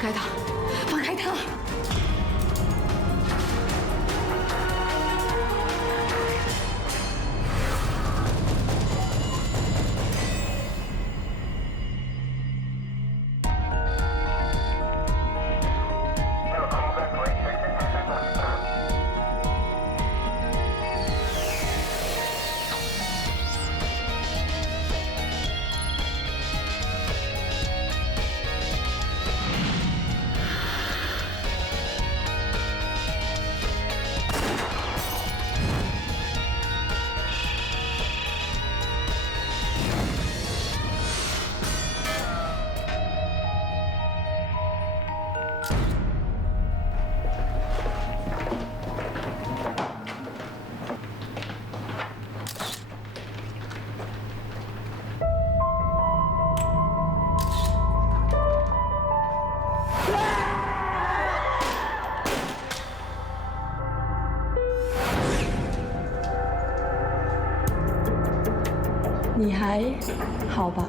开他，放开他！你还好吧？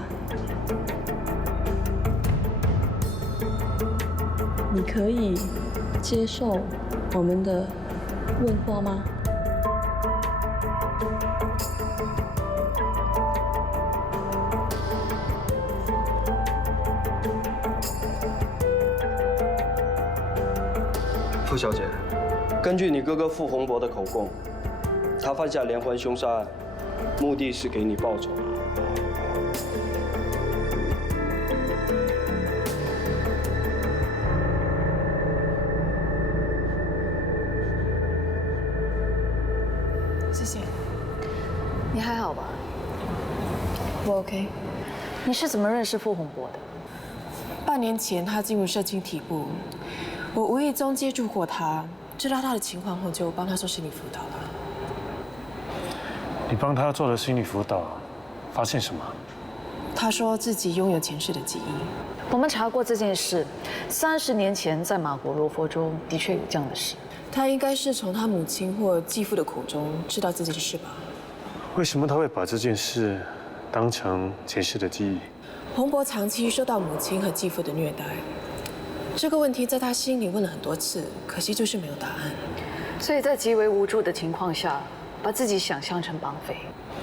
你可以接受我们的问话吗？傅小姐，根据你哥哥傅洪博的口供，他犯下连环凶杀案，目的是给你报仇。谢谢。你还好吧？我 OK。你是怎么认识傅洪博的？半年前他进入社青体部，我无意中接触过他，知道他的情况后就帮他做心理辅导了。你帮他做了心理辅导，发现什么？他说自己拥有前世的记忆。我们查过这件事，30年前在马国罗佛州的确有这样的事。他应该是从他母亲或继父的口中知道这件事吧？为什么他会把这件事当成前世的记忆？洪博长期受到母亲和继父的虐待，这个问题在他心里问了很多次，可惜就是没有答案。所以在极为无助的情况下，把自己想象成绑匪。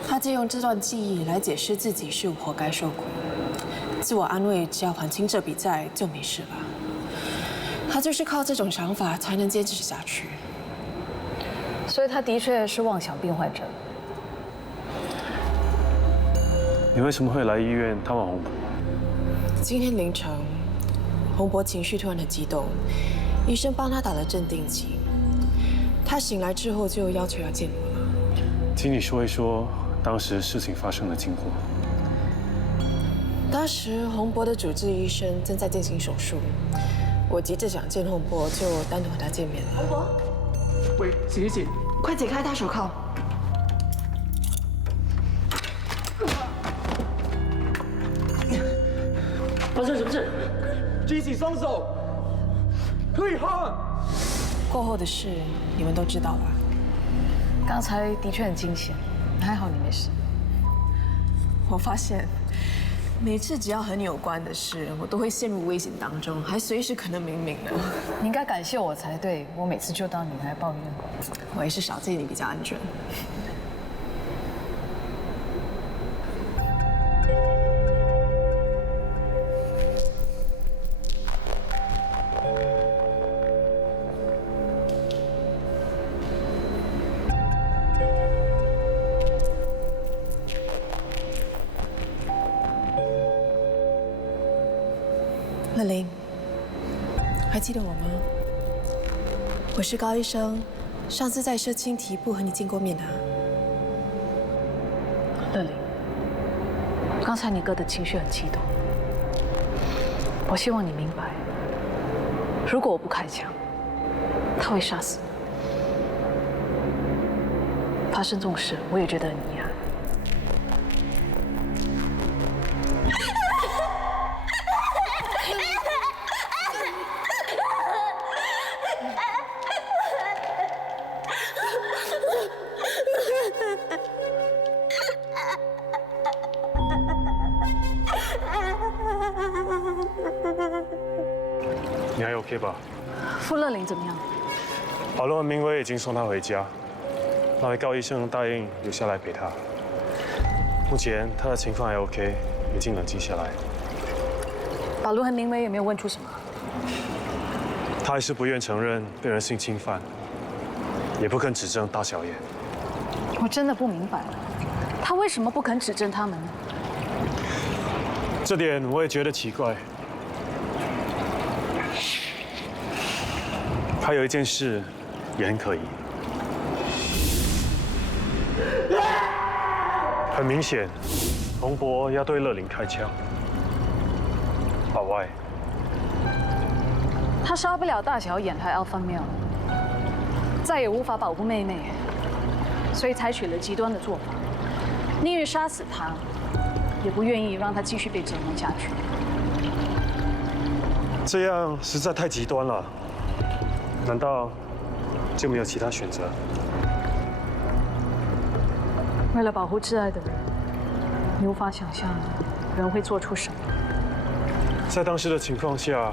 他借用这段记忆来解释自己是活该受苦，自我安慰只要还清这笔债就没事了。他就是靠这种想法才能坚持下去。所以他的确是妄想病患者。你为什么会来医院探望洪博？今天凌晨，洪博情绪突然的激动，医生帮他打了镇定剂。他醒来之后就要求要见我了。请你说一说当时事情发生的经过。当时洪博的主治医生正在进行手术，我急着想见洪博，就单独和他见面了。洪博，喂，醒一醒，快解开他手铐。发生什么事？举起双手，退后。过后的事你们都知道吧？刚才的确很惊险，还好你没事。我发现，每次只要和你有关的事，我都会陷入危险当中，还随时可能没命呢。你应该感谢我才对，我每次就当你来抱怨。我也是少见你比较安全。乐玲，还记得我吗？我是高医生，上次在社青体部和你见过面的。乐玲，刚才你哥的情绪很激动，我希望你明白，如果我不开枪，他会杀死你。发生这种事，我也觉得很遗憾。你还 OK 吧？傅乐玲怎么样？保罗和明威已经送他回家，那位高医生答应留下来陪他。目前他的情况还 OK， 已经冷静下来。保罗和明威有没有问出什么？他还是不愿承认被人性侵犯，也不肯指证大小眼。我真的不明白了，他为什么不肯指证他们呢？这点我也觉得奇怪。还有一件事也很可疑，很明显，洪博要对乐玲开枪。老外，他杀不了大小眼和 Alpha Male， 再也无法保护妹妹，所以采取了极端的做法，宁愿杀死他，也不愿意让他继续被折磨下去。这样实在太极端了。难道就没有其他选择？为了保护挚爱的人，你无法想象人会做出什么。在当时的情况下，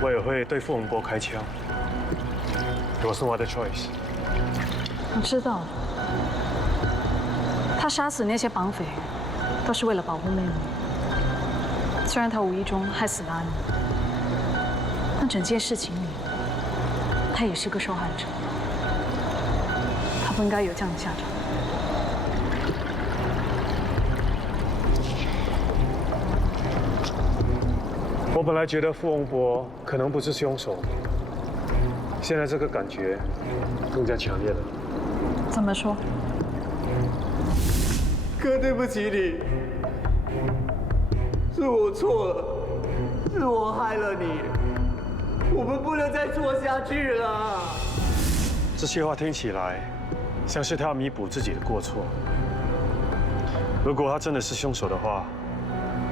我也会对傅洪博开枪。There was no other choice。我知道，他杀死那些绑匪，都是为了保护妹妹。虽然他无意中害死了安妮，但整件事情里，他也是个受害者。他不应该有这样的下场。我本来觉得傅洪博可能不是凶手，现在这个感觉更加强烈了。怎么说？哥，对不起你，是我错了，是我害了你，我们不能再做下去了。这些话听起来像是他要弥补自己的过错。如果他真的是凶手的话，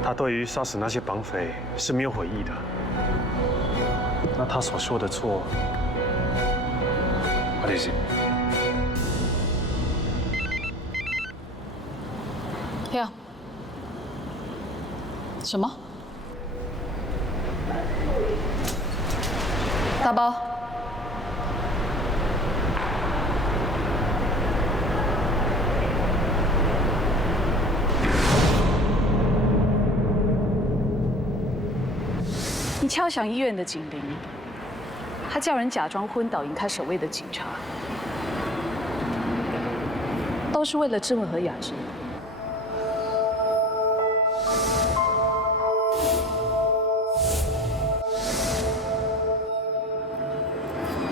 他对于杀死那些绑匪是没有悔意的。那他所说的错 ，What is it？ 呀？什么？大包。你敲响医院的警铃，还叫人假装昏倒引开守卫的警察，都是为了志文和雅芝。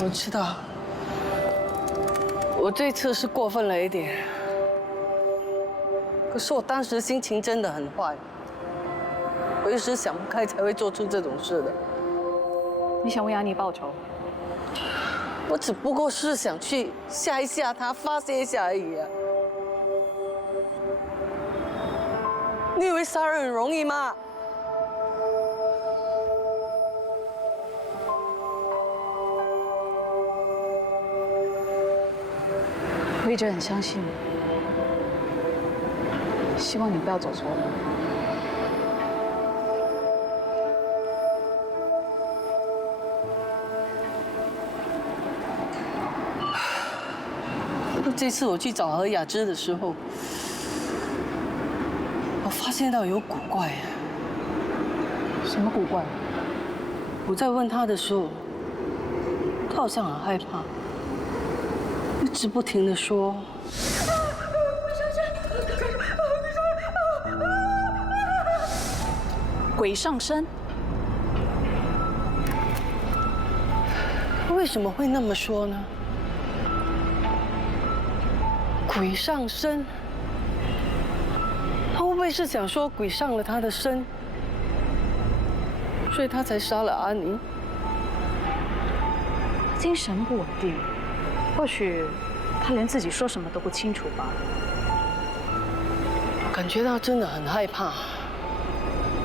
我知道，我这次是过分了一点，可是我当时心情真的很坏，我一时想不开才会做出这种事的。你想为安妮报仇？我只不过是想去吓一吓他，发泄一下而已啊！你以为杀人很容易吗？我一直很相信你，希望你不要走错路。这次我去找何雅芝的时候，我发现到有古怪啊。什么古怪？我在问他的时候，他好像很害怕，一直不停地说。鬼上身？为什么会那么说呢？鬼上身，他会不会是想说鬼上了他的身，所以他才杀了阿妮？精神不稳定，或许他连自己说什么都不清楚吧。感觉到真的很害怕，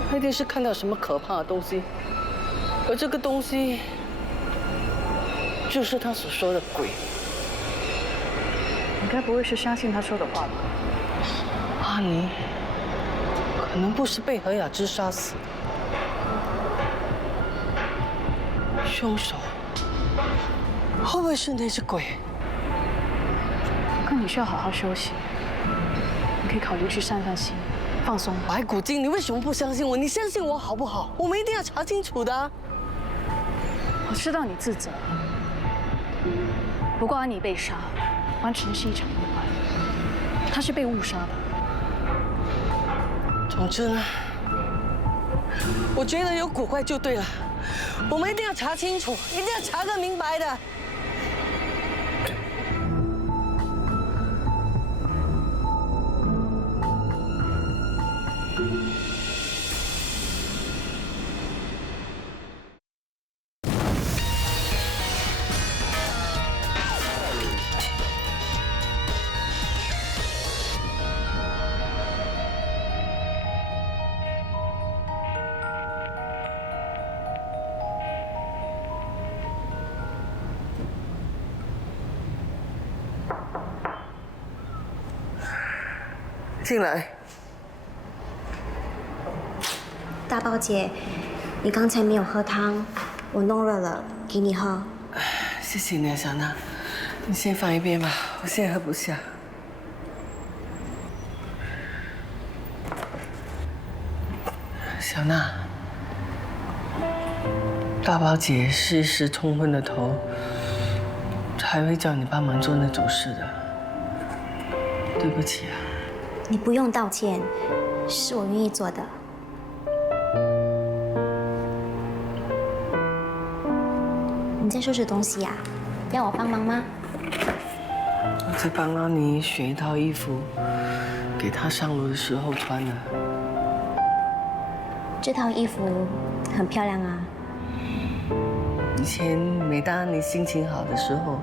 他一定是看到什么可怕的东西，而这个东西就是他所说的鬼。你该不会是相信他说的话吧？阿妮可能不是被何雅芝杀死，凶手会不会是那只鬼？可你需要好好休息，你可以考虑去散散心，放松。白骨精，你为什么不相信我？你相信我好不好？我们一定要查清楚的。我知道你自责，不过安妮被杀，完全是一场意外，她是被误杀的。总之呢，我觉得有古怪就对了，我们一定要查清楚，一定要查个明白的。进来。大宝姐，你刚才没有喝汤，我弄热了给你喝。谢谢你啊，小娜。你先放一边吧，我现在喝不下。小娜，大宝姐是一时冲昏了头，才会叫你帮忙做那种事的。对不起啊。你不用道歉，是我愿意做的。你在收拾东西呀？要我帮忙吗？我在帮阿妮选一套衣服，给她上楼的时候穿的。这套衣服很漂亮啊。以前每当阿妮心情好的时候，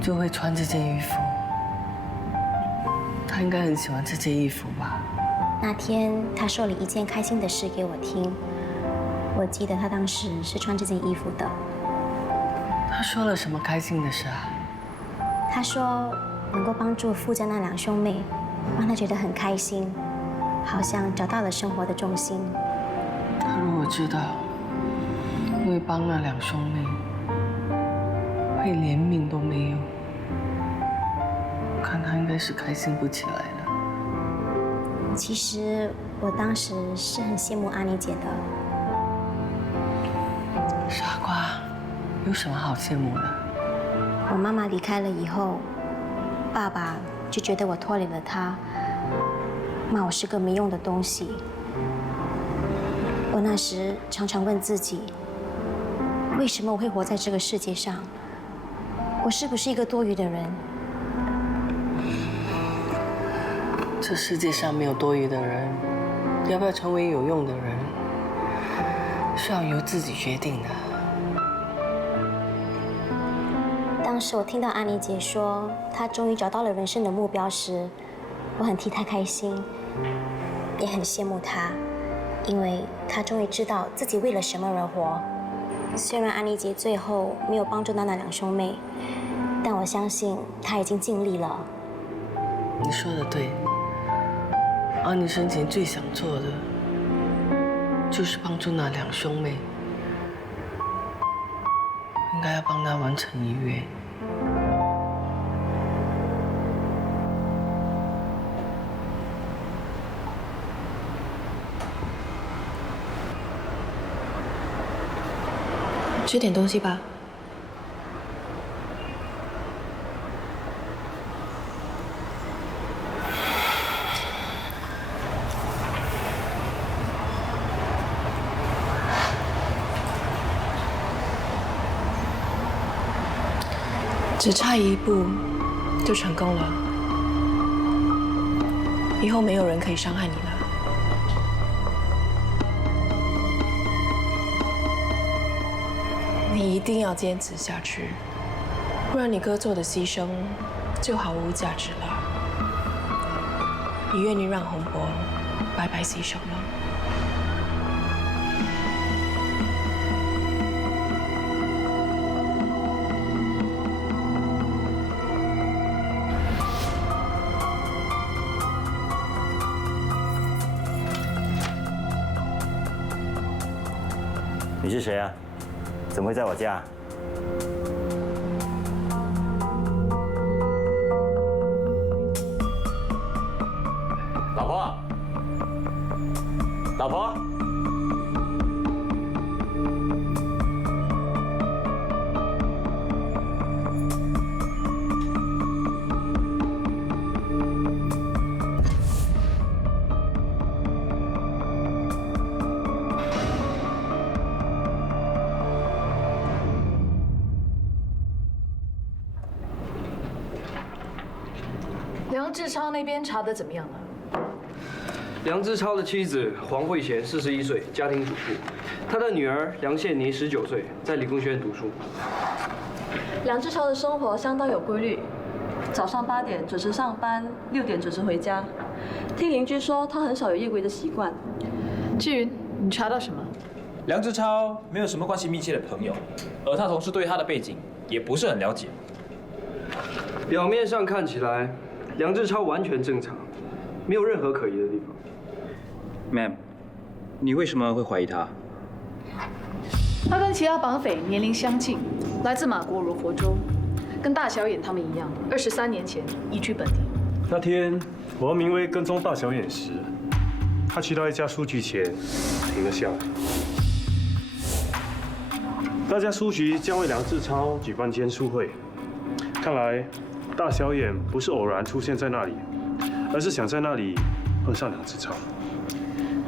就会穿这件衣服。她应该很喜欢这件衣服吧？那天他说了一件开心的事给我听，我记得他当时是穿这件衣服的。他说了什么开心的事啊？他说能够帮助傅家那两兄妹，让他觉得很开心，好像找到了生活的重心。他如果知道因为帮那两兄妹，会连命都没有，我看他应该是开心不起来了。其实我当时是很羡慕阿妮姐的。傻瓜，有什么好羡慕的？我妈妈离开了以后，爸爸就觉得我拖累了他，骂我是个没用的东西。我那时常常问自己，为什么我会活在这个世界上？我是不是一个多余的人？这世界上没有多余的人，要不要成为有用的人，是要由自己决定的。当时我听到安妮姐说她终于找到了人生的目标时，我很替她开心，也很羡慕她，因为她终于知道自己为了什么而活。虽然安妮姐最后没有帮助到那两兄妹，但我相信她已经尽力了。你说的对，阿妮生前最想做的，就是帮助那两兄妹，应该要帮她完成遗愿。吃点东西吧。只差一步就成功了，以后没有人可以伤害你了。你一定要坚持下去，不然你哥做的牺牲就毫无价值了。你愿意让洪博白白牺牲吗？你是谁啊？怎么会在我家？老婆，老婆。 梁志超那边查得怎么样了？梁志超的妻子黄慧贤41岁，家庭主妇；他的女儿梁宪妮19岁，在理工学院读书。梁志超的生活相当有规律，早上8点准时上班，6点准时回家。听邻居说，他很少有夜归的习惯。志云，你查到什么？梁志超没有什么关系密切的朋友，而他同事对他的背景也不是很了解。表面上看起来，梁志超完全正常，没有任何可疑的地方。Ma'am， 你为什么会怀疑他？他跟其他绑匪年龄相近，来自马国罗佛州，跟大小眼他们一样，23年前移居本地。那天王明威跟踪大小眼时，他去到一家书局前停了下来。那家书局将为梁志超举办监书会，看来大小眼不是偶然出现在那里，而是想在那里碰上梁志超。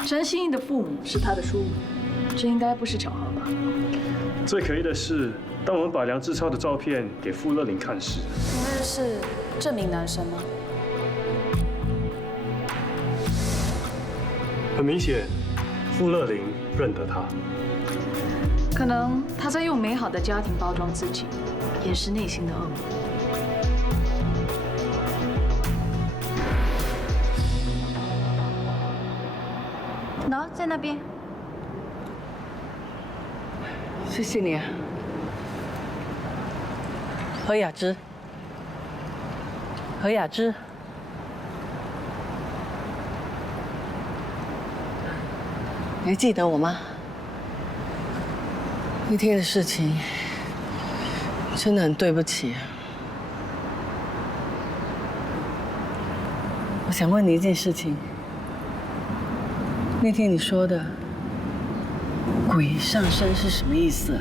陈心怡的父母是他的叔母，这应该不是巧合吧？最可疑的是，当我们把梁志超的照片给傅乐玲看时，你认识这名男生吗？很明显，傅乐玲认得他。可能他在用美好的家庭包装自己，掩饰内心的恶魔。喏，在那边。谢谢你啊，何雅芝。何雅芝，你还记得我吗？那天的事情真的很对不起。我想问你一件事情，那天你说的“鬼上身”是什么意思？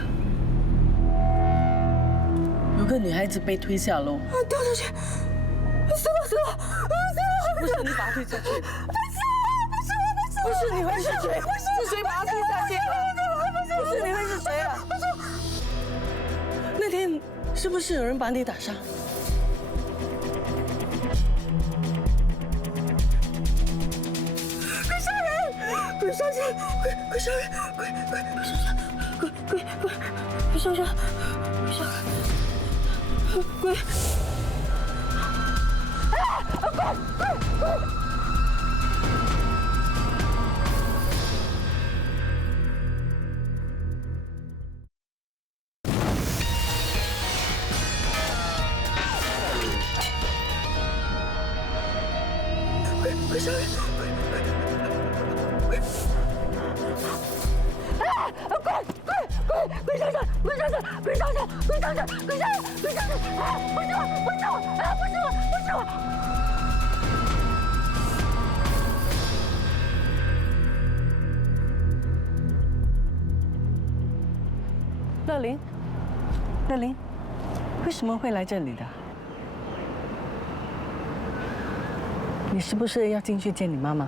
有个女孩子被推下楼，掉下去，死了！不是你把她推下去的，不是你会是谁？是谁把她推下去的？不是你会是谁啊？那天是不是有人把你打伤？鬼上身！乐玲，为什么会来这里的？你是不是要进去见你妈妈？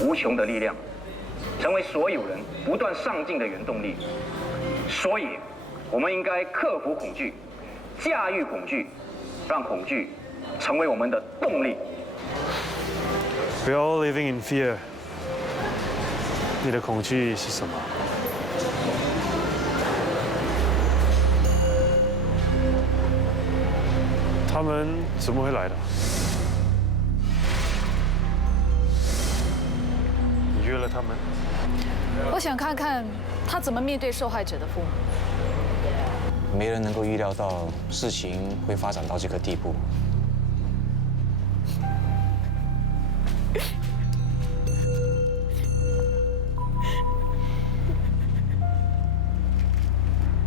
无穷的力量，成为所有人不断上进的原动力。所以，我们应该克服恐惧，驾驭恐惧，让恐惧成为我们的动力。We're all living in fear。你的恐惧是什么？他们怎么会来的？你约了他们？我想看看他怎么面对受害者的父母。没人能够预料到事情会发展到这个地步。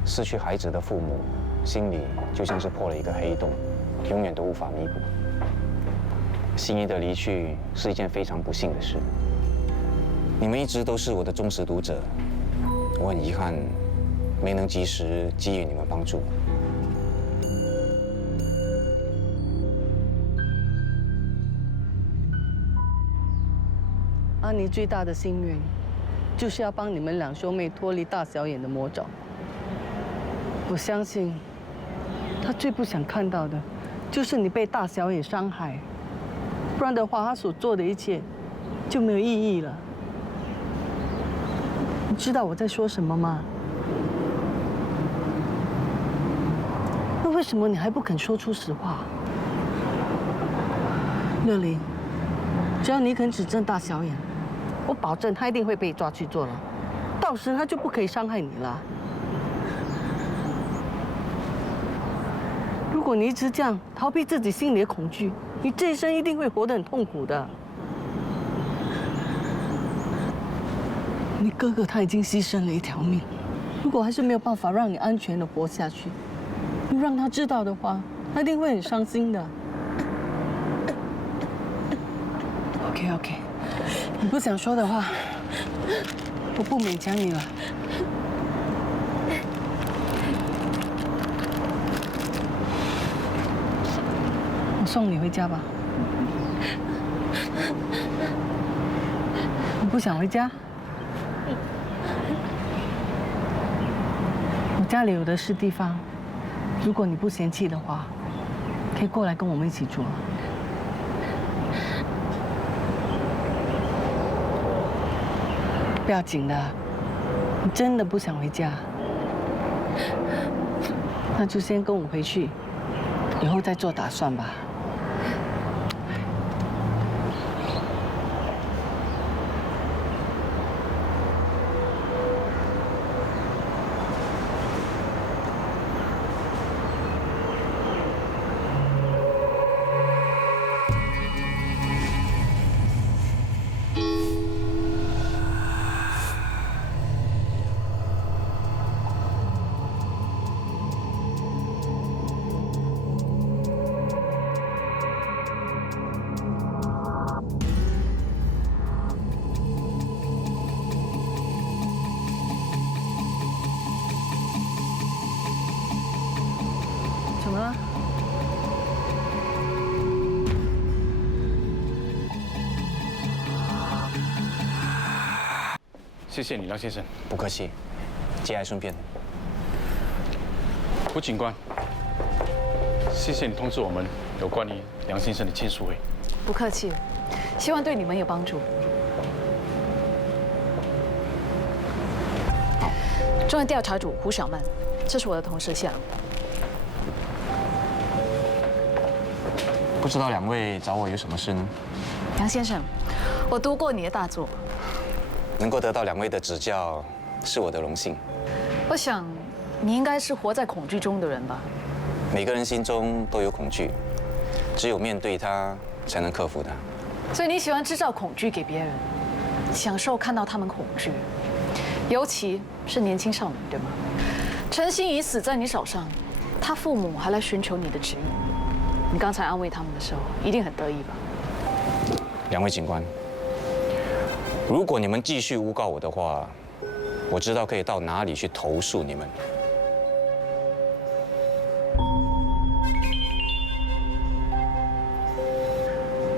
失去孩子的父母，心里就像是破了一个黑洞，永远都无法弥补。心怡的离去是一件非常不幸的事。你们一直都是我的忠实读者，我很遗憾没能及时给予你们帮助。安妮最大的心愿，就是要帮你们两兄妹脱离大小眼的魔爪。我相信，他最不想看到的，就是你被大小眼伤害。不然的话，他所做的一切就没有意义了。你知道我在说什么吗？那为什么你还不肯说出实话？乐玲，只要你肯指证大小眼，我保证他一定会被抓去坐牢，到时他就不可以伤害你了。如果你一直这样逃避自己心里的恐惧，你这一生一定会活得很痛苦的。你哥哥他已经牺牲了一条命，如果还是没有办法让你安全的活下去，你让他知道的话，他一定会很伤心的。OK， 你不想说的话，我不勉强你了。我送你回家吧。你不想回家？我家里有的是地方，如果你不嫌弃的话，可以过来跟我们一起住了。不要紧的，你真的不想回家，那就先跟我回去，以后再做打算吧。怎么了？谢谢你，梁先生。不客气，节哀顺变。胡警官，谢谢你通知我们有关于梁先生的签署会。不客气，希望对你们有帮助。专案调查组胡小曼，这是我的同事夏。不知道两位找我有什么事呢？梁先生，我读过你的大作，能够得到两位的指教，是我的荣幸。我想你应该是活在恐惧中的人吧？每个人心中都有恐惧，只有面对它，才能克服它。所以你喜欢制造恐惧给别人，享受看到他们恐惧，尤其是年轻少女，对吗？陈心怡死在你手上，她父母还来寻求你的指引，你刚才安慰他们的时候，一定很得意吧？两位警官，如果你们继续诬告我的话，我知道可以到哪里去投诉你们。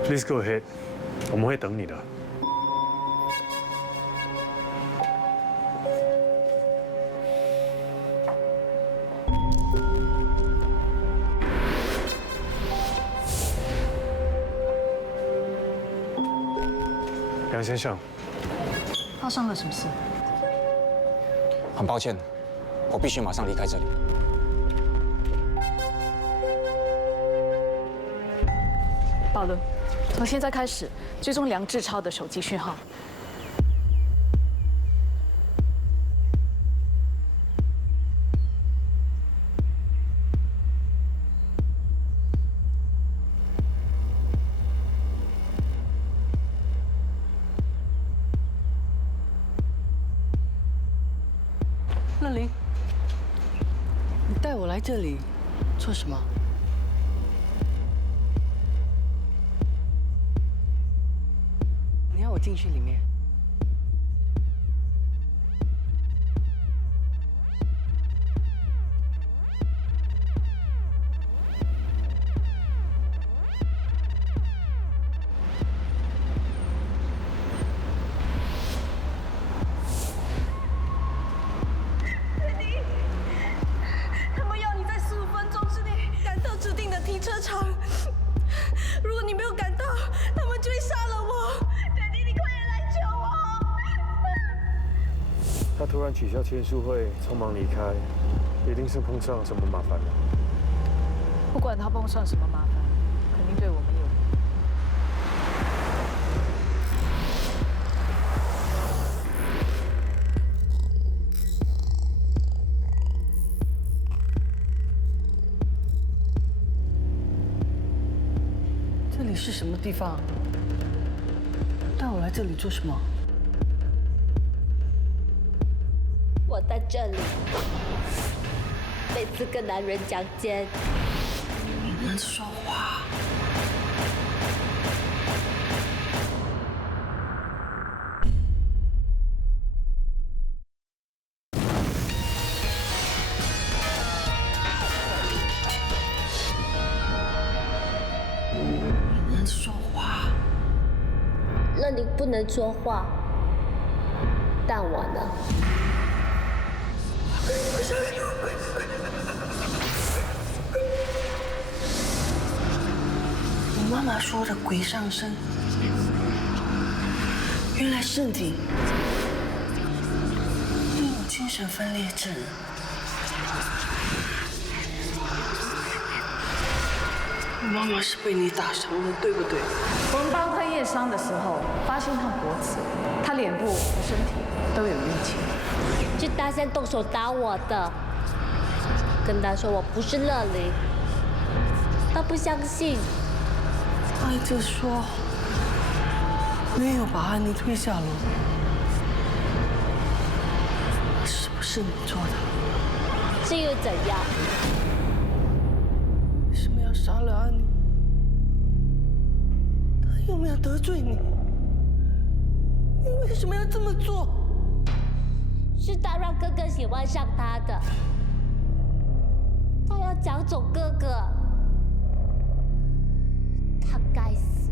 Please go ahead， 我们会等你的。梁先生，发生了什么事？很抱歉，我必须马上离开这里。保伦，从现在开始追踪梁志超的手机讯号。乐玲，你带我来这里做什么？你要我进去里面？他们要你在15分钟之内赶到指定的停车场。如果你没有赶到，他们就会杀了我。爹地，你快点来救我！他突然取消签书会，匆忙离开，一定是碰上什么麻烦了。不管他碰上什么麻烦，肯定对我们有利。这里是什么地方？带我来这里做什么？我在这里，每次跟男人讲奸。你能说话？你能说话？乐玲不能说话，但我呢？我妈妈说的鬼上身，原来是你。你有精神分裂症。我妈妈是被你打伤的，对不对？我们帮他验伤的时候，发现他脖子、他脸部和身体都有淤青。是他先动手打我的，跟他说我不是乐玲，他不相信。他一直说没有把安妮推下楼，是不是你做的？是又怎样？为什么要杀了安妮？他有没有得罪你？你为什么要这么做？是他让哥哥喜欢上他的，他要抢走哥哥，他该死。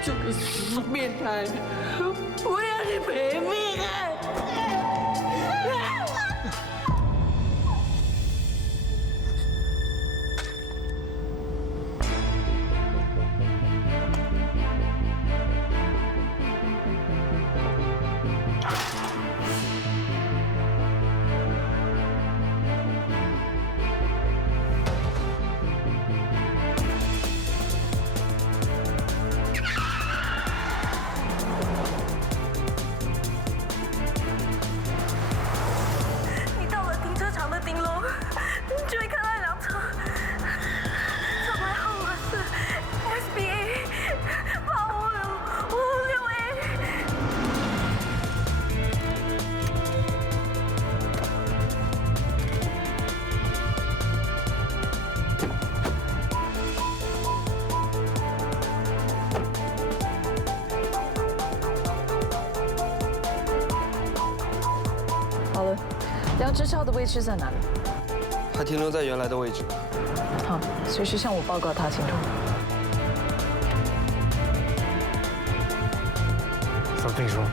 这个死变态！我要你赔命啊！你到了停车场的顶楼，你就会看到一辆车，车牌号码是 SBA 8556A。好了，梁之超的位置在哪里？还停留在原来的位置。好，随时向我报告他情况。 Something's wrong.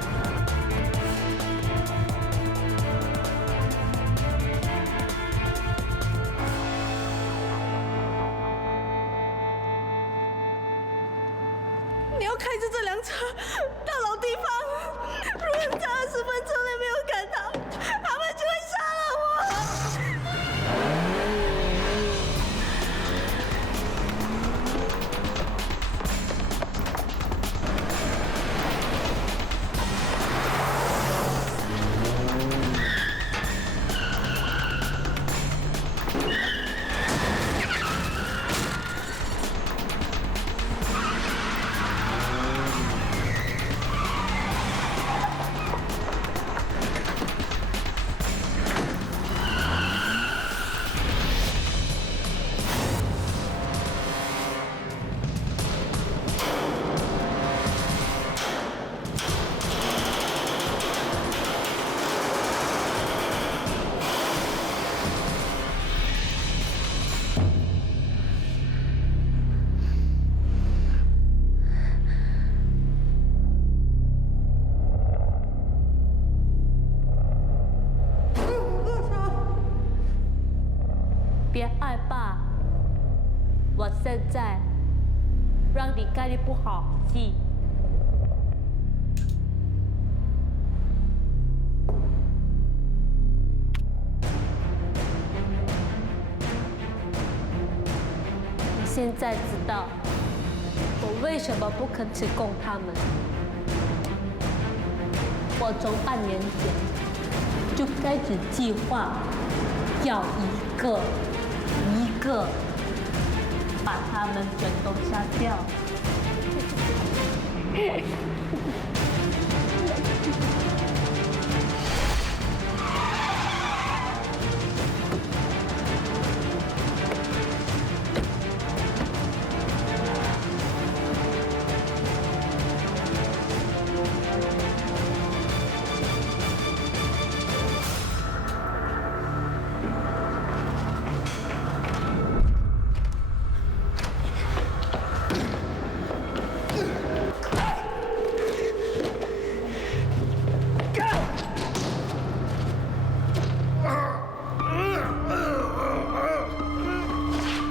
别害怕，我现在让你看一部好戏。你现在知道我为什么不肯吃供他们？我从半年前就开始计划，要一个一个把他们全都杀掉。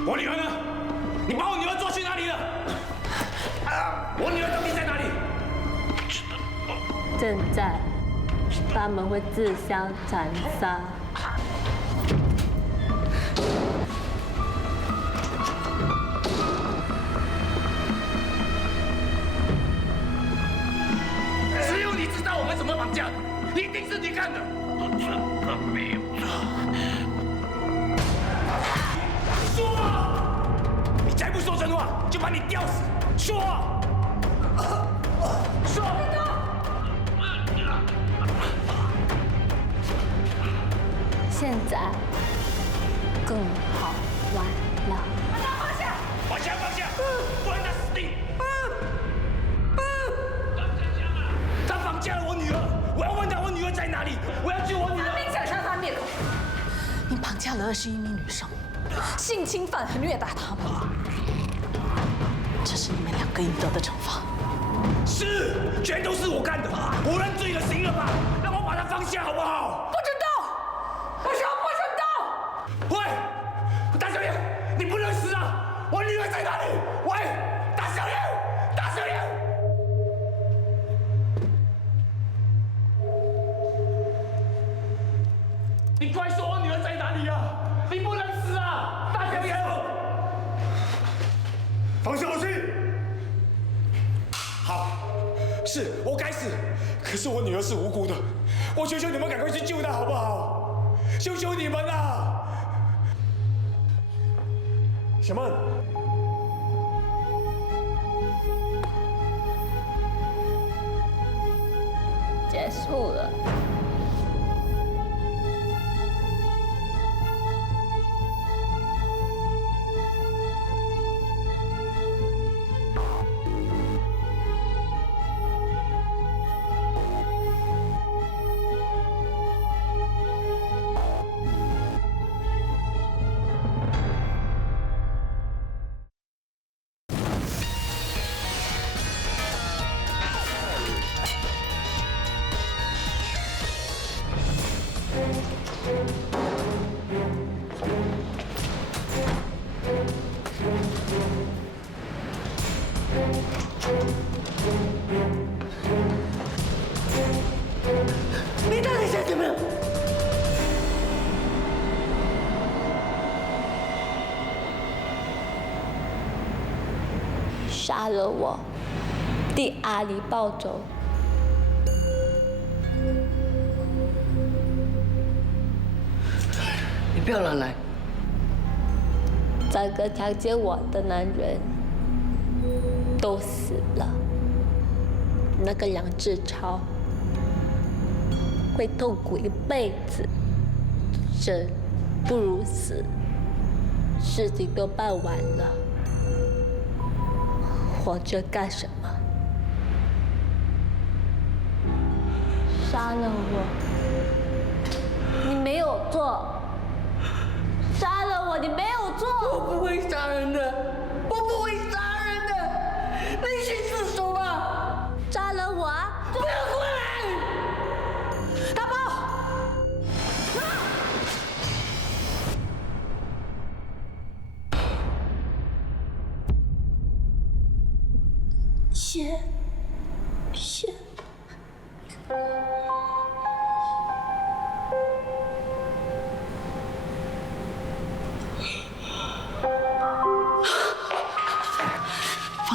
我女儿呢？你把我女儿抓去哪里了？我女儿到底在哪里？现在他们会自相残杀。只有你知道我们怎么绑架的，一定是你干的。我真的没有做。说啊！你再不说真话，就把你吊死！说啊！说！现在更好玩了。把他放下！把枪放下！不然他死定！他绑架了我女儿，我要问他我女儿在哪里，我要救我女儿！明显杀他灭口！你绑架了21名女生，性侵犯和虐待她们，这是你们2个应得的惩罚。是，全都是我干的，我认罪了，行了吧？让我把他放下好不好？不准动！我说不准动！喂，大小姐，你不能死啊！我女儿在哪里？喂，大小姐，大小姐！你快说我女儿在哪里啊！你不能死啊！大小姐，放下武器！好，是我该死，可是我女儿是无辜的，我求求你们赶快去救她好不好？求求你们啦！小曼，结束了。你到底想怎么样？杀了我，替阿里报仇。你不要乱来。3个强奸我的男人都死了，那个梁志超会痛苦一辈子，生不如死，事情都办完了，活着干什么？杀了我，你没有做。杀了我，你没有做。我不会杀人的，我不会杀人的，你去自首吧。杀了我啊！不要过来！大宝，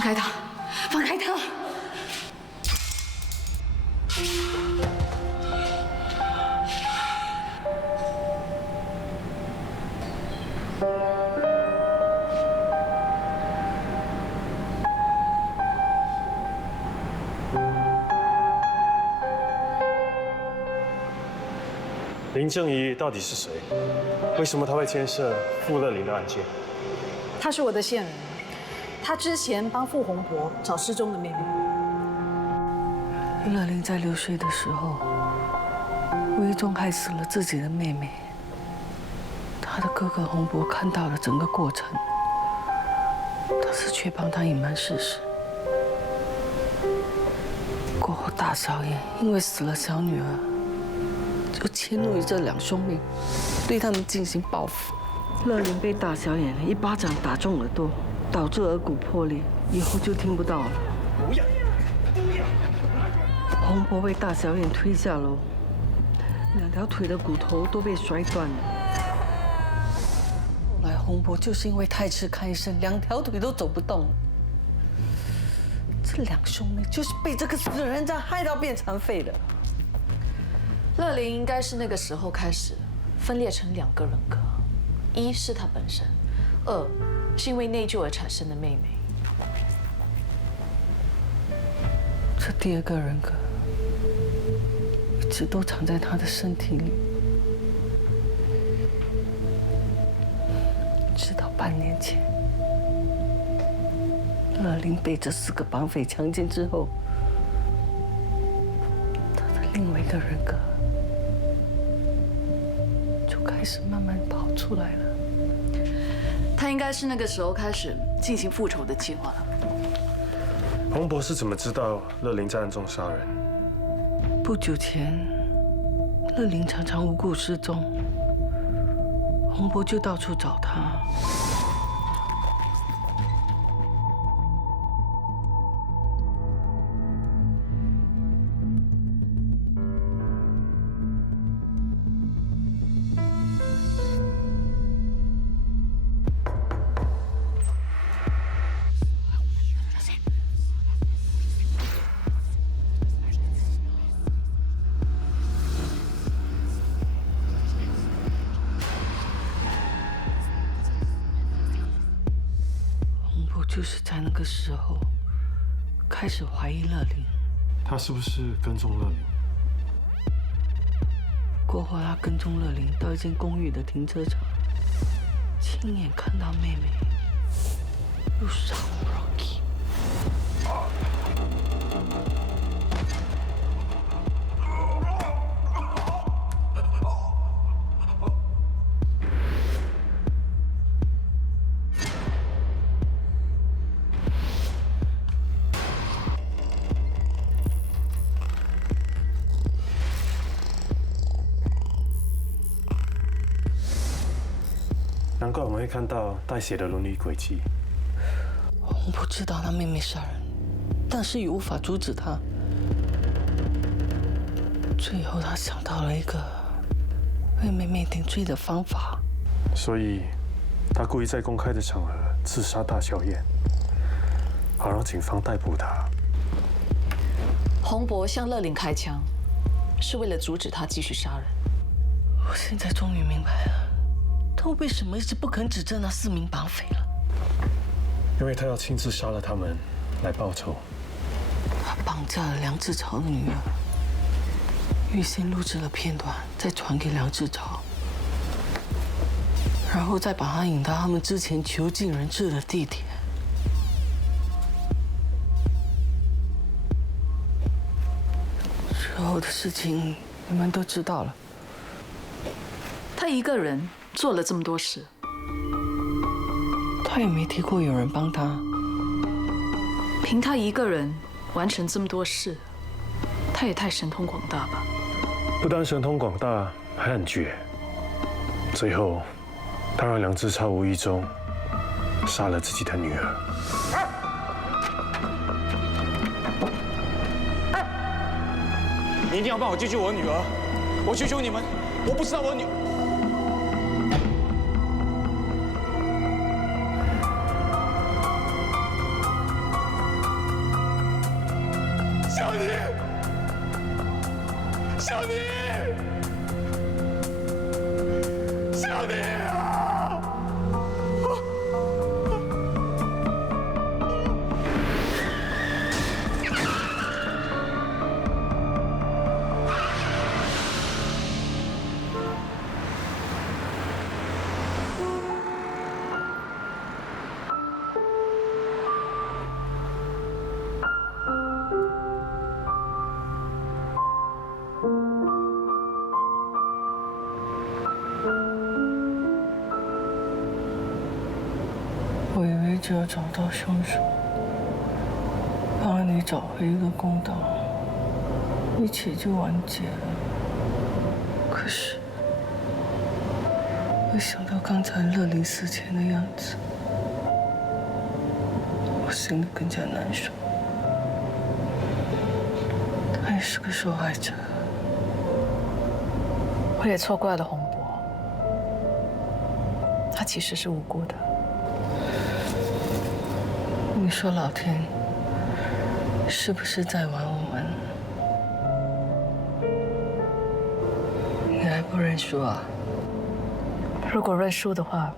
放开他，放开他！林正仪到底是谁？为什么他会牵涉傅乐林的案件？他是我的线人，他之前帮傅洪博找失踪的妹妹。乐林在6岁的时候，无意中害死了自己的妹妹。他的哥哥洪博看到了整个过程，但是却帮他隐瞒事实。过后，大少爷因为死了小女儿，就迁怒于这2兄妹，对他们进行报复。乐林被大小眼一巴掌打中耳朵，导致耳骨破裂，以后就听不到了。洪博被大小眼推下楼，2条腿的骨头都被摔断了。后来洪博就是因为太迟看医生，2条腿都走不动了。这2兄妹就是被这个死人渣害到变残废的。乐林应该是那个时候开始分裂成2个人格，一是他本身，2是因为内疚而产生的妹妹。这第2个人格一直都藏在他的身体里，直到半年前，乐林被这4个绑匪强奸之后，他的另外一个人格开始慢慢跑出来了。他应该是那个时候开始进行复仇的计划了。洪博是怎么知道乐林在暗中杀人？不久前，乐林常常无故失踪，洪博就到处找他。就是在那个时候，开始怀疑乐林。他是不是跟踪乐林？过后，他跟踪乐林到一间公寓的停车场，亲眼看到妹妹又杀了 Rocky。难怪我们会看到带血的伦理轨迹。洪博知道他妹妹杀人，但是也无法阻止他。最后，他想到了一个为妹妹顶罪的方法。所以，他故意在公开的场合刺杀大小眼，好让警方逮捕他。洪博向乐林开枪，是为了阻止他继续杀人。我现在终于明白了。他为什么一直不肯指证那4名绑匪了？因为他要亲自杀了他们，来报仇。他绑架了梁志潮的女儿，预先录制了片段，再传给梁志潮，然后再把他引到他们之前囚禁人质的地点。之后的事情你们都知道了。他一个人做了这么多事，他也没提过有人帮他。凭他一个人完成这么多事，他也太神通广大吧？不但神通广大，还很绝。最后，他让梁志超无意中杀了自己的女儿。你一定要帮我救救我女儿！我求求你们，我不知道我女。你！小妮啊！我以为只要找到凶手，帮你找回一个公道，一切就完结了。可是，我想到刚才乐离死前的样子，我心里更加难受。他也是个受害者。我也错怪了洪博，他其实是无辜的。你说老天是不是在玩我们？你还不认输啊？如果认输的话，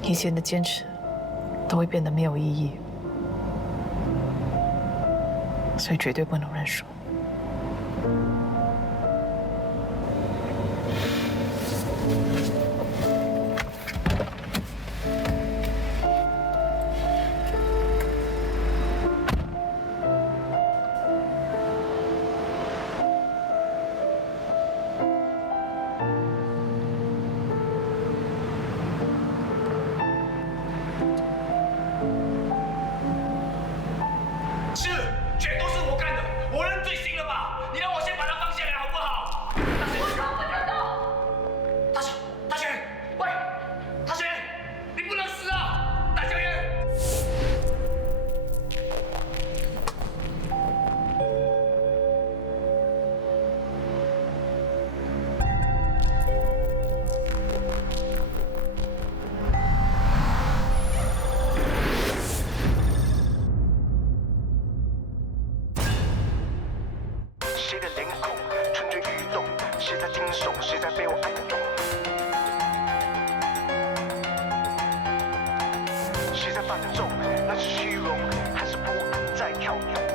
以前的坚持都会变得没有意义，所以绝对不能认输。是，全都是我干的，我认罪行了吧？你让我先把他放下来好不好？我说不准动！大轩，喂，大轩，你不能死啊！大小眼。谁的脸孔蠢蠢欲动？谁在惊悚？谁在被我按动？谁在放纵？那是虚荣，还是不安在跳动？